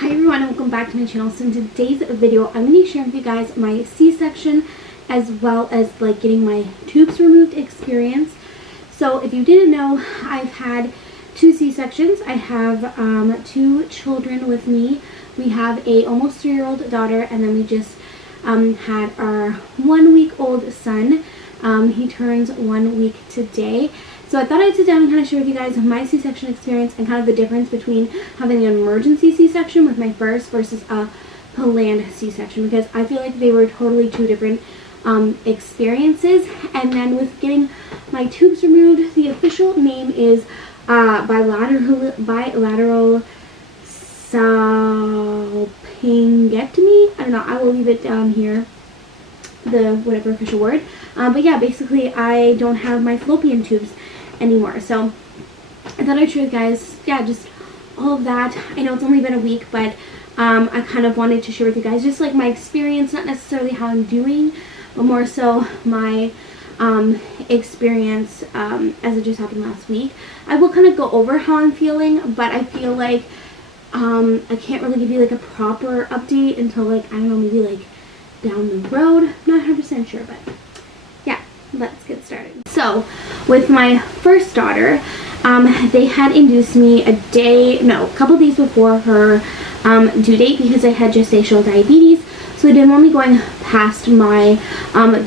Hi everyone, and welcome back to my channel. So in today's video, I'm going to share with you guys my C-section as well as like getting my tubes removed experience. So if you didn't know, I've had 2 C-sections. I have 2 children with me. We have a almost 3-year-old daughter, and then we just had our 1-week-old son. He turns 1 week today. So I thought I'd sit down and kind of share with you guys my C-section experience and kind of the difference between having an emergency C-section with my first versus a planned C-section, because I feel like they were totally 2 different experiences. And then with getting my tubes removed, the official name is bilateral salpingectomy. I don't know. I will leave it down here, the whatever official word. But yeah, basically I don't have my fallopian tubes anymore. So I thought I'd share with you guys, yeah, just all of that. I know it's only been a week, but I kind of wanted to share with you guys just like my experience, not necessarily how I'm doing, but more so my experience as it just happened last week. I will kind of go over how I'm feeling, but I feel like I can't really give you like a proper update until like, I don't know, maybe like down the road. Not 100% sure, but yeah, let's get started. So with my first daughter, they had induced me a couple days before her due date, because I had gestational diabetes. So they didn't want me going past my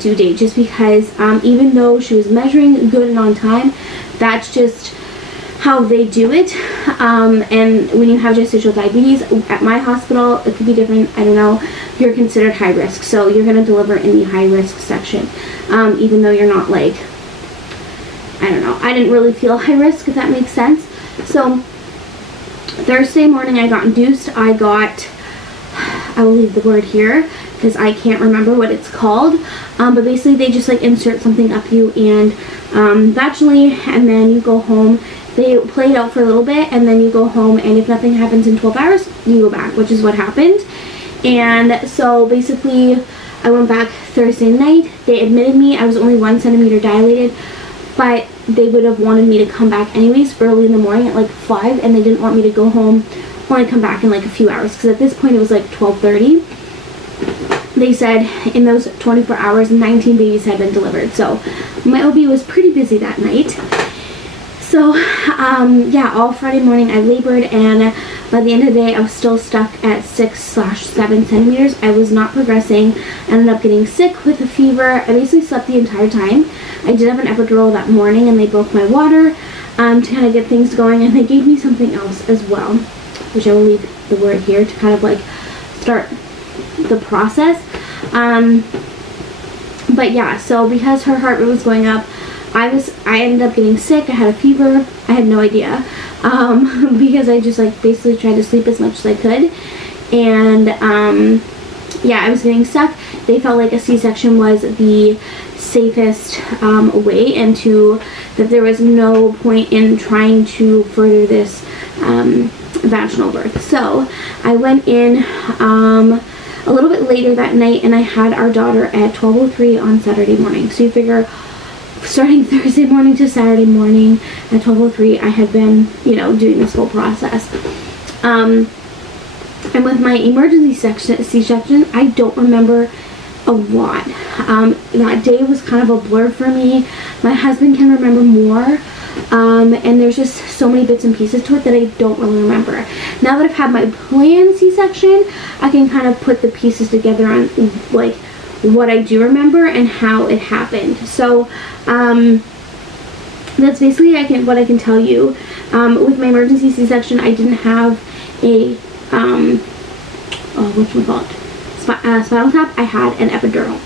due date, just because even though she was measuring good and on time, that's just how they do it. And when you have gestational diabetes at my hospital, it could be different. I don't know. You're considered high risk, so you're going to deliver in the high risk section, even though you're not like, I don't know. I didn't really feel high risk, if that makes sense. So Thursday morning I got induced. I will leave the word here because I can't remember what it's called. But basically they just like insert something up you and vaginally, and then you go home. They play it out for a little bit, and then you go home, and if nothing happens in 12 hours, you go back, which is what happened. And so basically I went back Thursday night. They admitted me. I was only 1 centimeter dilated, but they would have wanted me to come back anyways early in the morning at like 5, and they didn't want me to go home, only come back in like a few hours, because at this point it was like 12:30. They said in those 24 hours 19 babies had been delivered. So my OB was pretty busy that night. So yeah, all Friday morning I labored, and by the end of the day I was still stuck at 6/7 centimeters. I was not progressing. I ended up getting sick with a fever. I basically slept the entire time. I did have an epidural that morning, and they broke my water to kind of get things going, and they gave me something else as well, which I will leave the word here to kind of like start the process. But yeah, so because her heart rate was going up, I ended up getting sick. I had a fever. I had no idea, because I just like basically tried to sleep as much as I could. And yeah, I was getting stuck. They felt like a C-section was the safest way, and that there was no point in trying to further this vaginal birth. So I went in a little bit later that night, and I had our daughter at 12:03 on Saturday morning. So you figure, starting Thursday morning to Saturday morning at 12:03, I had been, doing this whole process. And with my emergency C-section, I don't remember a lot. That day was kind of a blur for me. My husband can remember more. And there's just so many bits and pieces to it that I don't really remember. Now that I've had my planned C-section, I can kind of put the pieces together on like what I do remember and how it happened. So that's basically what I can tell you. With my emergency C-section, I didn't have a spinal tap. I had an epidural.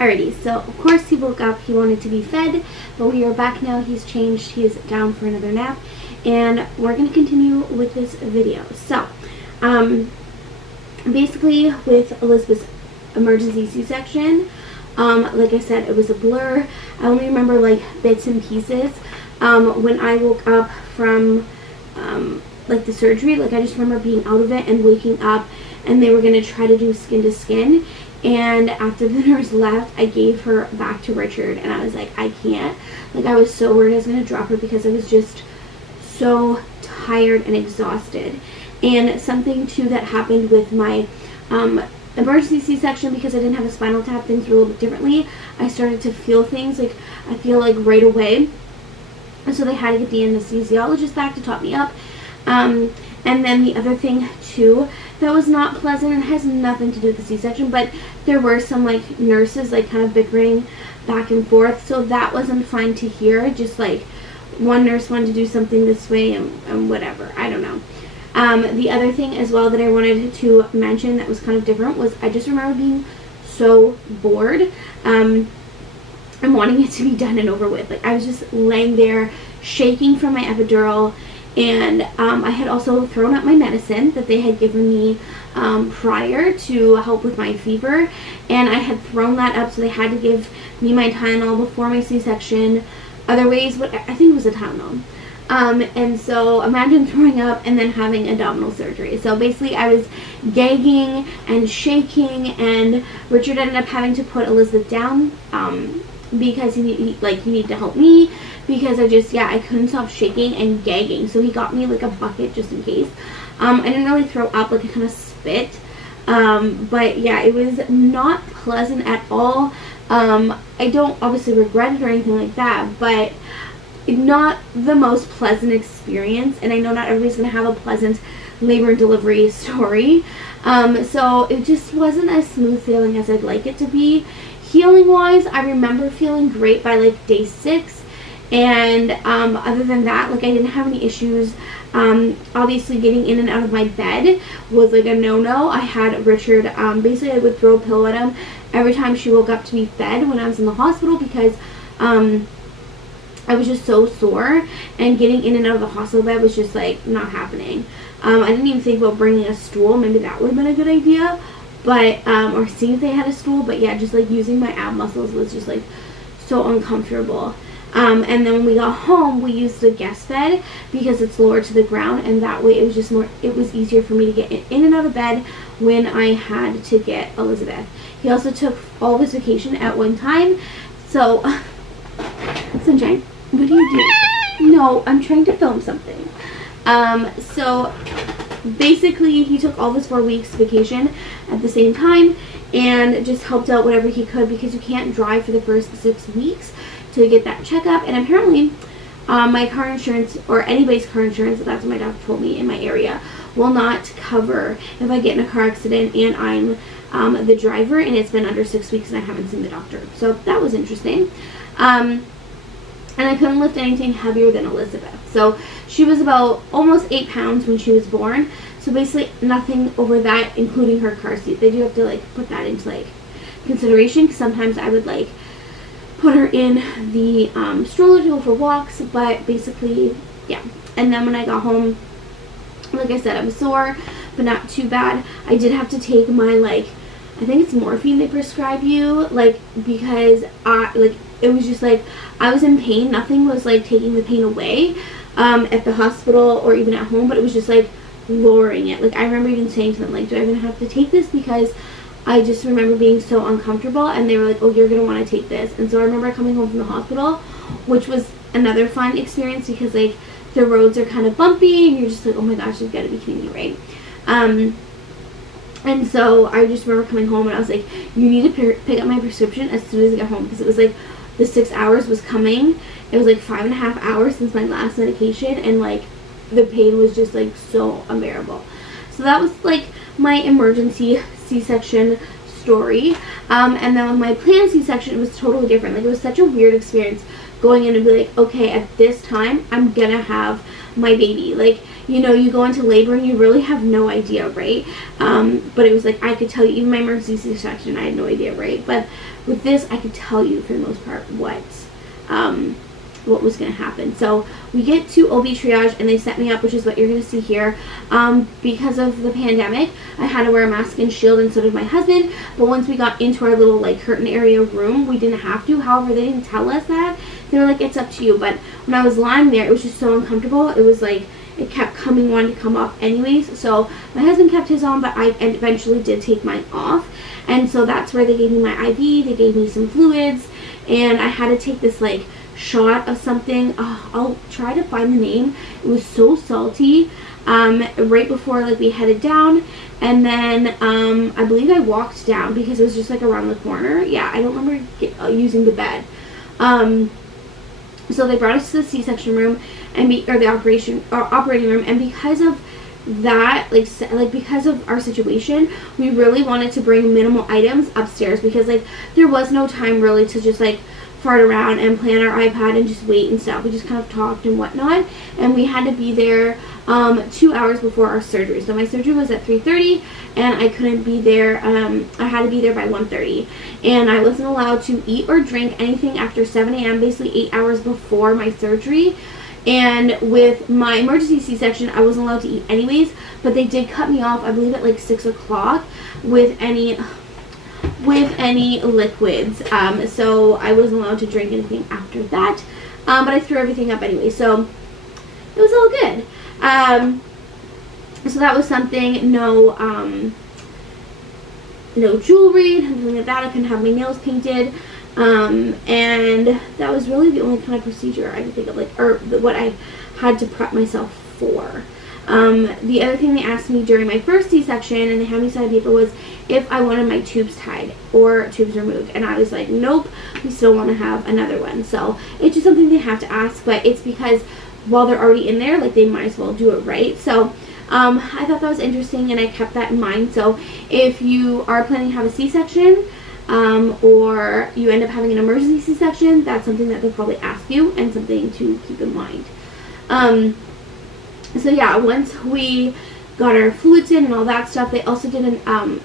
Alrighty, so of course he woke up, he wanted to be fed, but we are back now. He's changed, he's down for another nap, and we're going to continue with this video. So basically with Elizabeth's emergency C-section, like I said, it was a blur. I only remember like bits and pieces. When I woke up from like the surgery, like I just remember being out of it and waking up, and they were going to try to do skin to skin. And after the nurse left, I gave her back to Richard, and I was like, I can't. Like, I was so worried I was going to drop her, because I was just so tired and exhausted. And something too that happened with my emergency C-section, because I didn't have a spinal tap, things were a little bit differently. I started to feel things, like I feel like right away. And so they had to get the anesthesiologist back to top me up. And then the other thing too that was not pleasant, and has nothing to do with the C-section, but there were some like nurses like kind of bickering back and forth. So that wasn't fun to hear. Just like one nurse wanted to do something this way and whatever. I don't know. The other thing as well that I wanted to mention that was kind of different was I just remember being so bored and wanting it to be done and over with. Like I was just laying there shaking from my epidural, and I had also thrown up my medicine that they had given me prior to help with my fever, and I had thrown that up, so they had to give me my Tylenol before my C-section. Other ways, I think it was a Tylenol. And so imagine throwing up and then having abdominal surgery. So basically I was gagging and shaking, and Richard ended up having to put Elizabeth down because he needed to help me, because I couldn't stop shaking and gagging. So he got me like a bucket just in case. I didn't really throw up, like I kind of spit. But yeah, it was not pleasant at all. I don't obviously regret it or anything like that, but not the most pleasant experience, and I know not everybody's going to have a pleasant labor and delivery story. So it just wasn't as smooth sailing as I'd like it to be. Healing wise, I remember feeling great by like day 6, and other than that, like I didn't have any issues. Obviously getting in and out of my bed was like a no-no. I had Richard, basically I would throw a pillow at him every time she woke up to be fed when I was in the hospital, because I was just so sore, and getting in and out of the hospital bed was just like not happening. I didn't even think about bringing a stool. Maybe that would have been a good idea, but or seeing if they had a stool. But yeah, just like using my ab muscles was just like so uncomfortable. And then when we got home, we used the guest bed because it's lower to the ground, and that way it was easier for me to get in and out of bed when I had to get Elizabeth. He also took all of his vacation at one time. So Sunshine, what are you doing? No, I'm trying to film something. So basically he took all of his 4 weeks vacation at the same time, and just helped out whatever he could, because you can't drive for the first 6 weeks to get that checkup. And apparently my car insurance, or anybody's car insurance, that's what my doctor told me in my area, will not cover if I get in a car accident and I'm the driver, and it's been under 6 weeks and I haven't seen the doctor. So that was interesting. And I couldn't lift anything heavier than Elizabeth. So she was about almost 8 pounds when she was born. So basically nothing over that, including her car seat. They do have to like put that into like consideration, because sometimes I would like put her in the stroller to go for walks, but basically, yeah. And then when I got home, like I said, I was sore, but not too bad. I did have to take my like, I think it's morphine they prescribe you, like, because it was just like I was in pain. Nothing was like taking the pain away at the hospital or even at home, but it was just like lowering it. Like I remember even saying to them, like, do I even have to take this? Because I just remember being so uncomfortable, and they were like, oh, you're gonna want to take this. And so I remember coming home from the hospital, which was another fun experience, because like the roads are kind of bumpy and you're just like, oh my gosh, you've got to be kidding me, right? And so I just remember coming home and I was like, you need to pick up my prescription as soon as I get home, because it was like the 6 hours was coming. It was like 5.5 hours since my last medication, and like the pain was just like so unbearable. So that was like my emergency C-section story. And then with my planned C-section, it was totally different. Like it was such a weird experience going in and be like, okay, at this time I'm gonna have my baby. Like, you know, you go into labor and you really have no idea, right? But it was like, I could tell you, even my emergency C-section, I had no idea, right? But with this, I could tell you for the most part what was going to happen. So we get to OB triage, and they set me up, which is what you're going to see here. Because of the pandemic, I had to wear a mask and shield, and so did my husband. But once we got into our little like curtain area room, we didn't have to. However, they didn't tell us that. They were like, it's up to you. But when I was lying there, it was just so uncomfortable. It was like it kept wanting to come off anyways. So my husband kept his on, but I eventually did take mine off. And so that's where they gave me my IV. They gave me some fluids, and I had to take this like shot of something. I'll try to find the name. It was so salty. right before like we headed down, and then I believe I walked down because it was just like around the corner. Yeah, I don't remember using the bed. So they brought us to the C-section room or the operating room, and because of that, like because of our situation, we really wanted to bring minimal items upstairs because like there was no time really to just like fart around and play on our iPad and just wait and stuff. We just kind of talked and whatnot, and we had to be there 2 hours before our surgery. So my surgery was at 3:30, and I couldn't be there. I had to be there by 1:30, and I wasn't allowed to eat or drink anything after 7 a.m. basically 8 hours before my surgery. And with my emergency C-section, I wasn't allowed to eat anyways, but they did cut me off, I believe, at like 6 o'clock with any liquids. So I wasn't allowed to drink anything after that. But I threw everything up anyway, so it was all good. So that was something. No jewelry, nothing like that. I couldn't have my nails painted. And that was really the only kind of procedure I could think of, like, or what I had to prep myself for. The other thing they asked me during my first C-section, and they had me sign a paper, was if I wanted my tubes tied or tubes removed, and I was like, nope, we still want to have another one. So it's just something they have to ask, but it's because while they're already in there, like, they might as well do it right. So I thought that was interesting, and I kept that in mind. So if you are planning to have a C-section, or you end up having an emergency C-section, that's something that they'll probably ask you and something to keep in mind. So yeah, once we got our fluids in and all that stuff, they also did an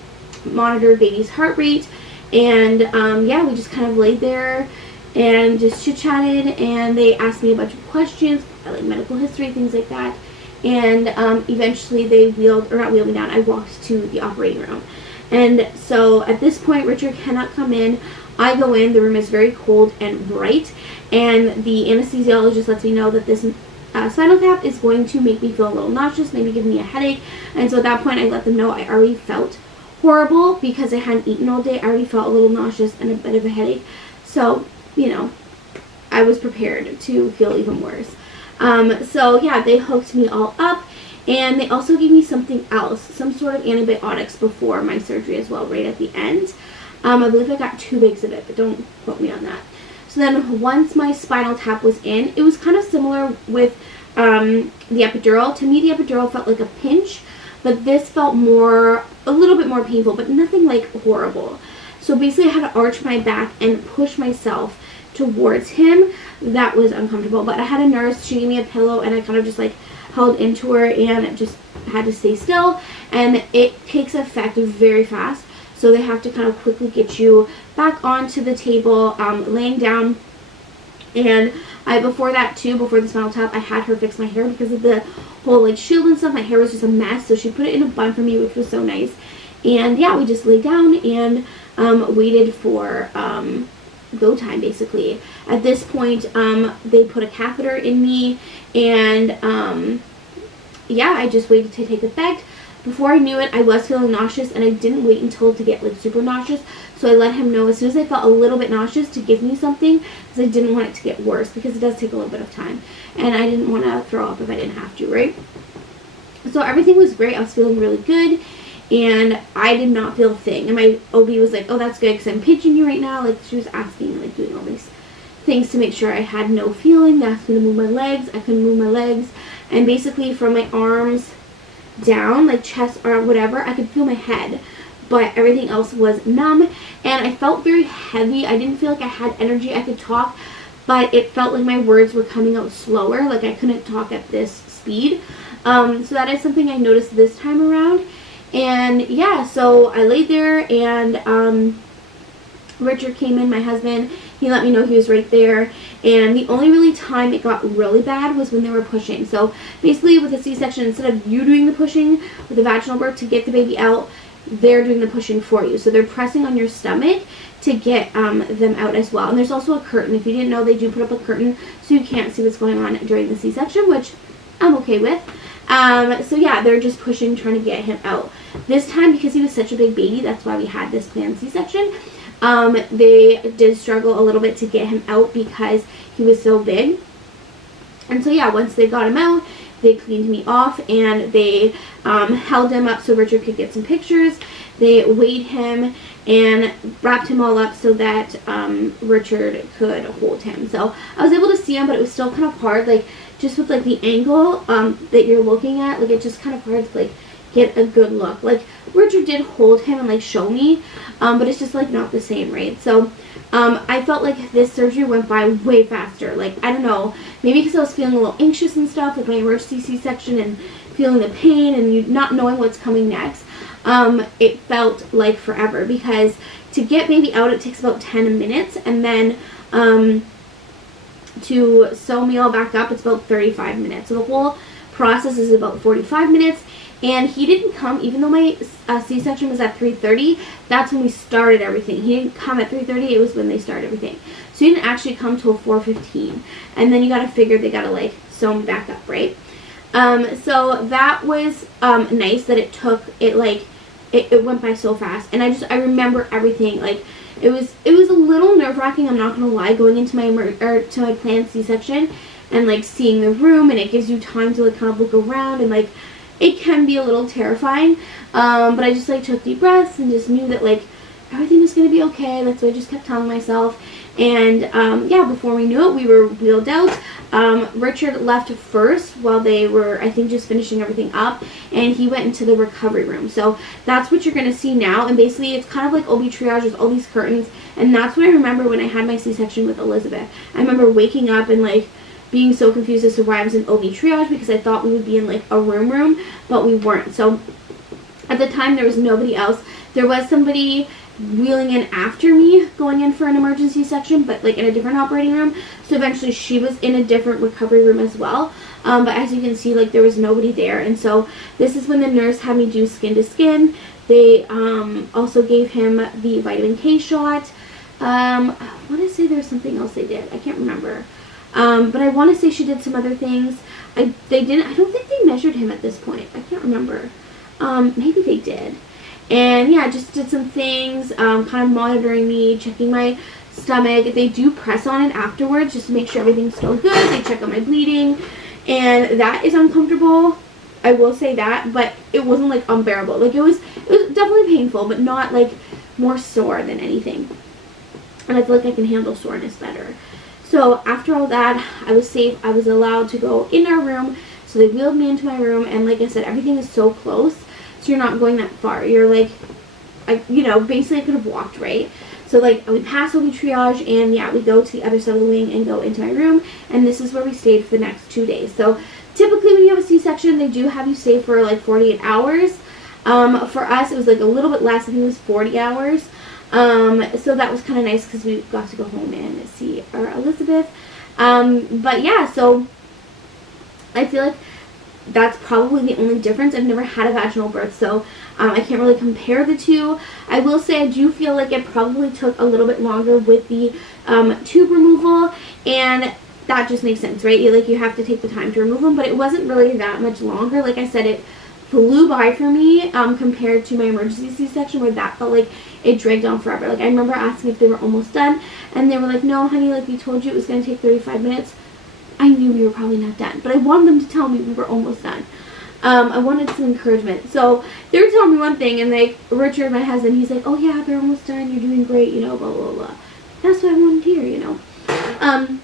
monitor baby's heart rate, and yeah, we just kind of laid there and just chit-chatted, and they asked me a bunch of questions, like medical history, things like that, and eventually they wheeled me down. I walked to the operating room. And so at this point, Richard cannot come in. I go in. The room is very cold and bright, and the anesthesiologist lets me know that this spinal tap is going to make me feel a little nauseous, maybe give me a headache. And so at that point, I let them know I already felt horrible because I hadn't eaten all day. I already felt a little nauseous and a bit of a headache. So, you know, I was prepared to feel even worse. So yeah, they hooked me all up. And they also gave me something else, some sort of antibiotics before my surgery as well, right at the end. I believe I got 2 bags of it, but don't quote me on that. So then once my spinal tap was in, it was kind of similar with the epidural. To me, the epidural felt like a pinch, but this felt a little bit more painful, but nothing like horrible. So basically I had to arch my back and push myself towards him. That was uncomfortable, but I had a nurse, she gave me a pillow, and I kind of just like held into her and just had to stay still, and it takes effect very fast, so they have to kind of quickly get you back onto the table, laying down. And before that too, before the spinal tap, I had her fix my hair because of the whole like shield and stuff. My hair was just a mess, so she put it in a bun for me, which was so nice. And yeah, we just laid down and waited for go time basically. At this point, they put a catheter in me, and yeah, I just waited to take effect. Before I knew it, I was feeling nauseous, and I didn't wait until to get like super nauseous. So I let him know as soon as I felt a little bit nauseous to give me something, because I didn't want it to get worse, because it does take a little bit of time, and I didn't want to throw up if I didn't have to, right? So everything was great. I was feeling really good, and I did not feel a thing. And my OB was like, oh, that's good, because I'm pinching you right now. Like, she was asking, like, doing all these things to make sure I had no feeling. They asked me to move my legs. I couldn't move my legs. And basically from my arms down, like chest or whatever, I could feel my head, but everything else was numb, and I felt very heavy. I didn't feel like I had energy. I could talk, but it felt like my words were coming out slower, like I couldn't talk at this speed. So that is something I noticed this time around. And yeah, so I laid there, and Richard came in, my husband. He let me know he was right there, and the only really time it got really bad was when they were pushing. So basically with a C-section, instead of you doing the pushing with a vaginal birth to get the baby out, they're doing the pushing for you. So they're pressing on your stomach to get them out as well. And there's also a curtain. If you didn't know, they do put up a curtain so you can't see what's going on during the C-section, which I'm okay with. So yeah, they're just pushing, trying to get him out. This time, because he was such a big baby, that's why we had this planned C-section. They did struggle a little bit to get him out because he was so big. And so yeah, once they got him out, they cleaned me off, and they held him up so Richard could get some pictures. They weighed him and wrapped him all up so that Richard could hold him. So I was able to see him, but it was still kind of hard, like just with like the angle that you're looking at, like it's just kind of hard to like get a good look. Like Richard did hold him and like show me, but it's just like not the same, right? So I felt like this surgery went by way faster. Like, I don't know, maybe because I was feeling a little anxious and stuff with my emergency C-section and feeling the pain and you not knowing what's coming next. It felt like forever, because to get baby out it takes about 10 minutes, and then to sew me all back up it's about 35 minutes. So the whole process is about 45 minutes. And he didn't come, even though my C-section was at 3:30, that's when we started everything. He didn't come at 3:30, it was when they started everything. So he didn't actually come till 4:15. And then you gotta figure they gotta like sew me back up, right? So that was nice that it took, it went by so fast. And I remember everything. Like, it was a little nerve-wracking, I'm not gonna lie, going into my planned C-section and like seeing the room, and it gives you time to like kind of look around, and like it can be a little terrifying, but I just like took deep breaths and just knew that like everything was going to be okay. That's what I just kept telling myself. And yeah, before we knew it, we were wheeled out. Richard left first while they were, I think, just finishing everything up, and he went into the recovery room. So that's what you're going to see now, and basically it's kind of like OB triage with all these curtains, and that's what I remember when I had my C-section with Elizabeth. I remember waking up and like being so confused as to why I was in OB triage, because I thought we would be in like a room, but we weren't. So at the time there was nobody else. There was somebody wheeling in after me going in for an emergency section, but like in a different operating room. So eventually she was in a different recovery room as well. But as you can see, like there was nobody there. And so this is when the nurse had me do skin to skin. They also gave him the vitamin K shot. I want to say there's something else they did. I can't remember. But I want to say she did some other things. I don't think they measured him at this point. I can't remember. Maybe they did. And yeah, just did some things, kind of monitoring me, checking my stomach. They do press on it afterwards just to make sure everything's still good. They check on my bleeding, and that is uncomfortable. I will say that, but it wasn't like unbearable. Like it was definitely painful, but not like more sore than anything. And I feel like I can handle soreness better. So after all that, I was safe. I was allowed to go in our room. So they wheeled me into my room, and like I said, everything is so close. So you're not going that far. You're like, basically I could have walked, right? So like we pass OB triage, and yeah, we go to the other side of the wing and go into my room, and this is where we stayed for the next 2 days. So typically when you have a C-section, they do have you stay for like 48 hours. For us, it was like a little bit less. I think it was 40 hours. So that was kind of nice because we got to go home and see our Elizabeth. But yeah, so I feel like that's probably the only difference. I've never had a vaginal birth, so I can't really compare the two. I will say I do feel like it probably took a little bit longer with the tube removal, and that just makes sense, right? You have to take the time to remove them, but it wasn't really that much longer. Like I said, it flew by for me compared to my emergency C-section, where that felt like it dragged on forever. Like I remember asking if they were almost done, and they were like, no honey, like we told you it was going to take 35 minutes. I knew we were probably not done, but I wanted them to tell me we were almost done. I wanted some encouragement. So they were telling me one thing, and like Richard, my husband, he's like, oh yeah, they're almost done, you're doing great, blah blah blah. That's what I wanted to hear,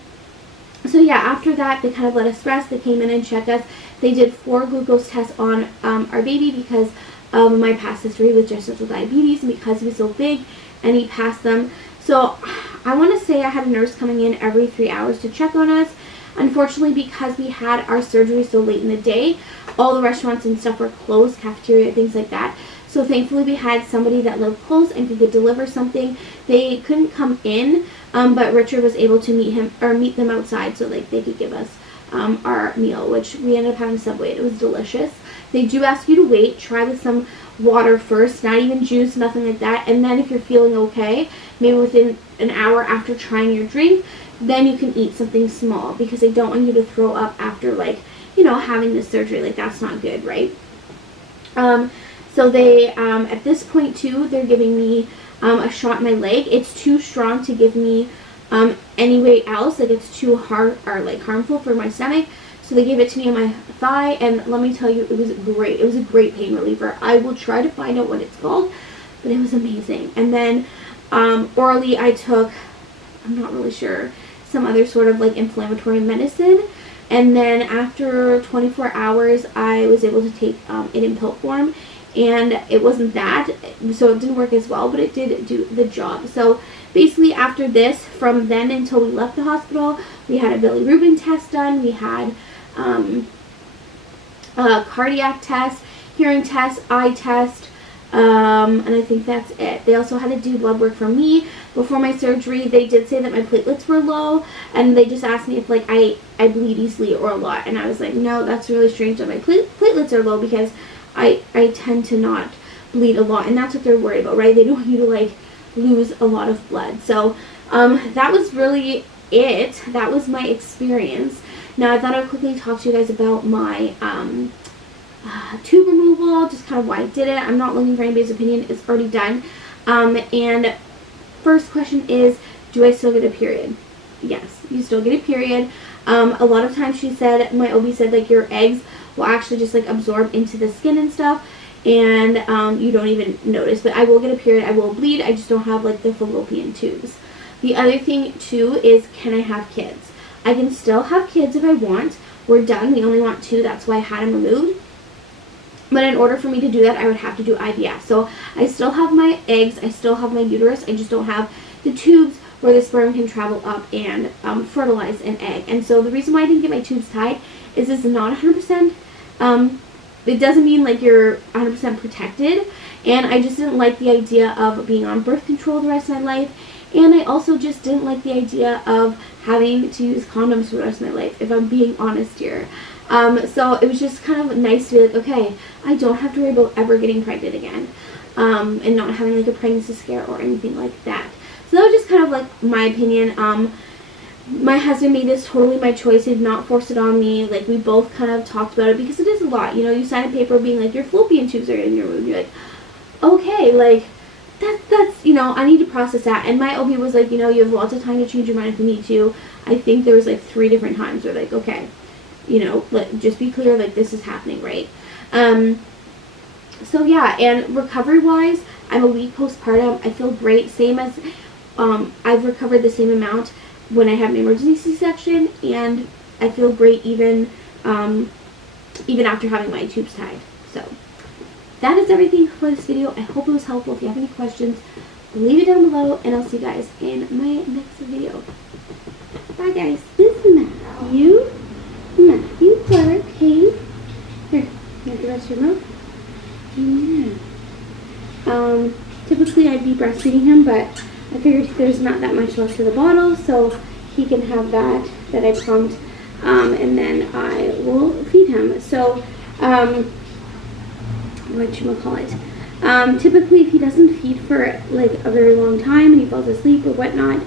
So yeah, after that, they kind of let us rest. They came in and checked us. They did 4 glucose tests on our baby because of my past history with gestational diabetes, and because he was so big, and he passed them. So I want to say I had a nurse coming in every 3 hours to check on us. Unfortunately, because we had our surgery so late in the day, all the restaurants and stuff were closed, cafeteria, things like that. So thankfully we had somebody that lived close and could deliver something. They couldn't come in, but Richard was able to meet them outside so like they could give us our meal, which we ended up having Subway. It was delicious. They do ask you to wait, try with some water first, not even juice, nothing like that. And then if you're feeling okay, maybe within an hour after trying your drink, then you can eat something small, because they don't want you to throw up after like, having this surgery. Like that's not good, right? So they, at this point too, they're giving me a shot in my leg. It's too strong to give me anyway else. Like it's too hard or like harmful for my stomach. So So they gave it to me on my thigh, and let me tell you, it was great. It was a great pain reliever. I will try to find out what it's called, but it was amazing. And then orally I took, I'm not really sure, some other sort of like inflammatory medicine. And then after 24 hours, I was able to take it in pill form. And it wasn't that, so it didn't work as well, but it did do the job. So basically after this, from then until we left the hospital, we had a bilirubin test done, we had a cardiac test, hearing test, eye test, and I think that's it. They also had to do blood work for me before my surgery. They did say that my platelets were low, and they just asked me if like I bleed easily or a lot, and I was like, no, that's really strange that my platelets are low, because I tend to not bleed a lot, and that's what they're worried about, right? They don't want you to like lose a lot of blood. So that was really it. That was my experience. Now I thought I would quickly talk to you guys about my tube removal, just kind of why I did it. I'm not looking for anybody's opinion. It's already done. And first question is, do I still get a period? Yes, you still get a period. A lot of times she said, my OB said, like, your eggs will actually just like absorb into the skin and stuff, and you don't even notice. But I will get a period, I will bleed, I just don't have like the fallopian tubes. The other thing too is, can I have kids? I can still have kids if I want. We're done, we only want 2, that's why I had them removed. But in order for me to do that, I would have to do IVF. So I still have my eggs, I still have my uterus, I just don't have the tubes where the sperm can travel up and fertilize an egg. And so the reason why I didn't get my tubes tied is it's not 100%. It doesn't mean like you're 100% protected. And I just didn't like the idea of being on birth control the rest of my life. And I also just didn't like the idea of having to use condoms for the rest of my life, if I'm being honest here. So it was just kind of nice to be like, okay, I don't have to worry about ever getting pregnant again, and not having like a pregnancy scare or anything like that. So that was just kind of like my opinion. My husband made this totally my choice. He did not force it on me. Like, we both kind of talked about it, because it is a lot. You know, you sign a paper being like, your fallopian tubes are in your room. You're like, okay, like, that's, you know, I need to process that. And my OB was like, you know, you have lots of time to change your mind if you need to. I think there was like 3 different times where like, okay, you know, just be clear, like, this is happening, right? So yeah, and recovery-wise, I'm a week postpartum. I feel great. Same as, I've recovered the same amount when I have an emergency C-section, and I feel great even after having my tubes tied. So that is everything for this video. I hope it was helpful. If you have any questions, leave it down below, and I'll see you guys in my next video. Bye, guys. This is Matthew. Matthew Clark. Hey. Here, want the rest of your milk? Yeah. Typically I'd be breastfeeding him, but I figured there's not that much left of the bottle, so he can have that I pumped, and then I will feed him. So, whatchamacallit. Typically if he doesn't feed for like a very long time and he falls asleep or whatnot,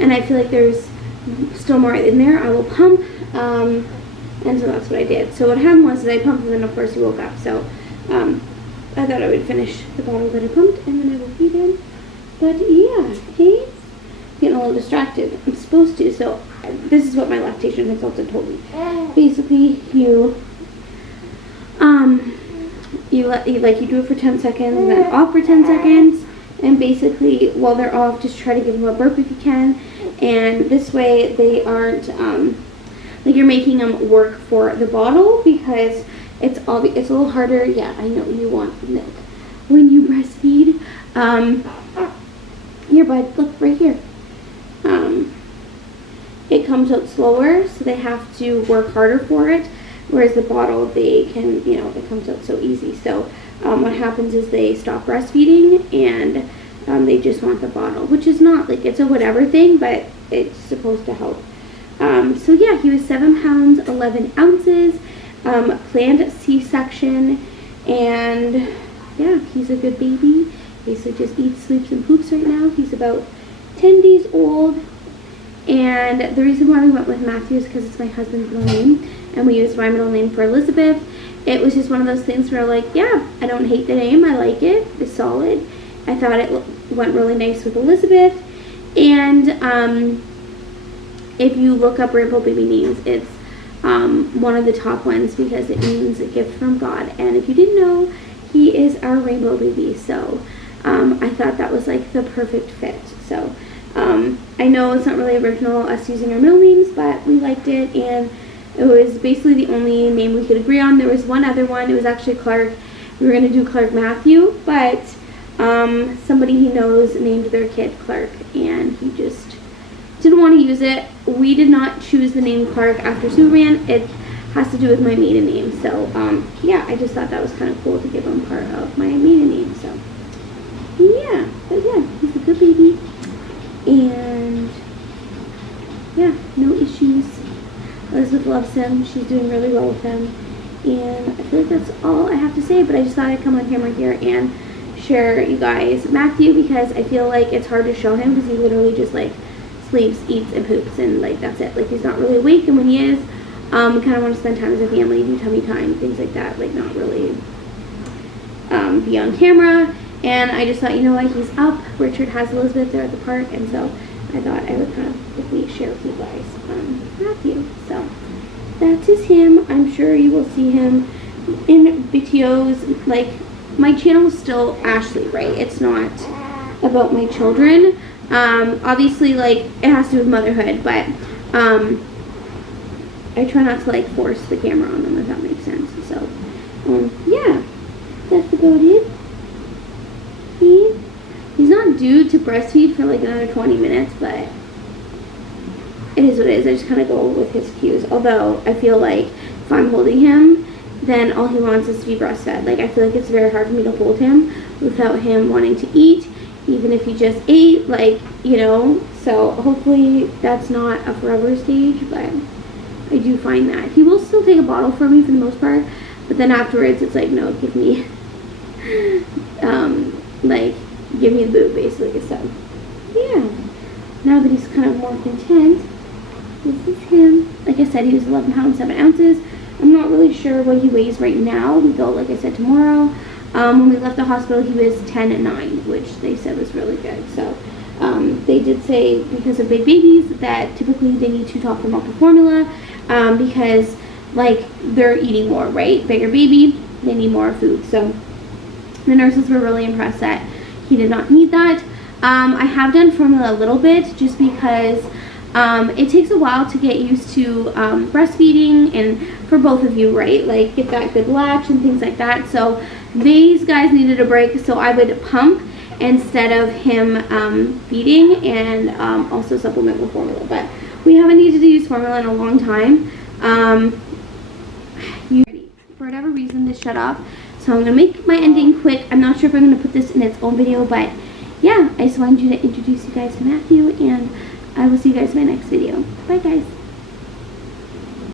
and I feel like there's still more in there, I will pump, and so that's what I did. So what happened was that I pumped, and then of course he woke up. So I thought I would finish the bottle that I pumped, and then I will feed him. But yeah, okay, getting a little distracted. I'm supposed to. So this is what my lactation consultant told me. Basically, you do it for 10 seconds, and then off for 10 seconds, and basically while they're off, just try to give them a burp if you can, and this way they aren't like you're making them work for the bottle, because it's a little harder. Yeah, I know you want milk when you breastfeed. Here, bud, look right here. It comes out slower, so they have to work harder for it, whereas the bottle, they can, you know, it comes out so easy. So what happens is they stop breastfeeding, and they just want the bottle, which is not like it's a whatever thing, but it's supposed to help. So yeah, he was 7 pounds 11 ounces, planned C-section, and yeah, he's a good baby. Basically just eats, sleeps, and poops right now. He's about 10 days old, and the reason why we went with Matthew is because it's my husband's middle name, and we used my middle name for Elizabeth. It was just one of those things where like, yeah, I don't hate the name, I like it, it's solid. I thought it went really nice with Elizabeth, and if you look up Rainbow Baby names, it's one of the top ones because it means a gift from God. And if you didn't know, he is our rainbow baby. So I thought that was like the perfect fit. So I know it's not really original us using our middle names, but we liked it, and it was basically the only name we could agree on. There was one other one. It was actually Clark. We were going to do Clark Matthew, but somebody he knows named their kid Clark, and he just didn't want to use it. We did not choose the name Clark after Superman. It has to do with my maiden name. So yeah, I just thought that was kind of cool to give him part of my maiden name. So yeah, but yeah, he's a good baby, and yeah, no issues. Elizabeth loves him. She's doing really well with him, and I feel like that's all I have to say. But I just thought I'd come on camera here and share you guys Matthew, because I feel like it's hard to show him because he literally just like sleeps, eats, and poops, and like that's it. Like he's not really awake, and when he is, we kind of want to spend time as a family, do tummy time, things like that. Like not really be on camera. And I just thought, you know what, he's up. Richard has Elizabeth there at the park, and so I thought I would kind of quickly share with you guys Matthew. So that is him. I'm sure you will see him in videos. Like, my channel is still Ashley, right? It's not about my children. Obviously, like, it has to do with motherhood, but I try not to like force the camera on them, if that makes sense. So yeah, that's about it. He's not due to breastfeed for like another 20 minutes, but it is what it is. I just kind of go with his cues. Although I feel like if I'm holding him, then all he wants is to be breastfed. Like, I feel like it's very hard for me to hold him without him wanting to eat, even if he just ate, like, you know. So hopefully that's not a forever stage, but I do find that he will still take a bottle for me for the most part, but then afterwards it's like, no, give me like, give me the boob, basically. So yeah, now that he's kind of more content, this is him. Like I said, he was 11 pounds 7 ounces. I'm not really sure what he weighs right now. We go, like I said, tomorrow. When we left the hospital, he was 10 and 9, which they said was really good. So they did say, because of big babies, that typically they need to top them up with formula, because like they're eating more, right? Bigger baby, they need more food. So the nurses were really impressed that he did not need that. I have done formula a little bit just because it takes a while to get used to breastfeeding, and for both of you, right? Like, get that good latch and things like that. So these guys needed a break, so I would pump instead of him feeding, and also supplement with formula. But we haven't needed to use formula in a long time. For whatever reason, this shut off. So I'm going to make my ending quick. I'm not sure if I'm going to put this in its own video, but yeah, I just wanted to introduce you guys to Matthew, and I will see you guys in my next video. Bye, guys.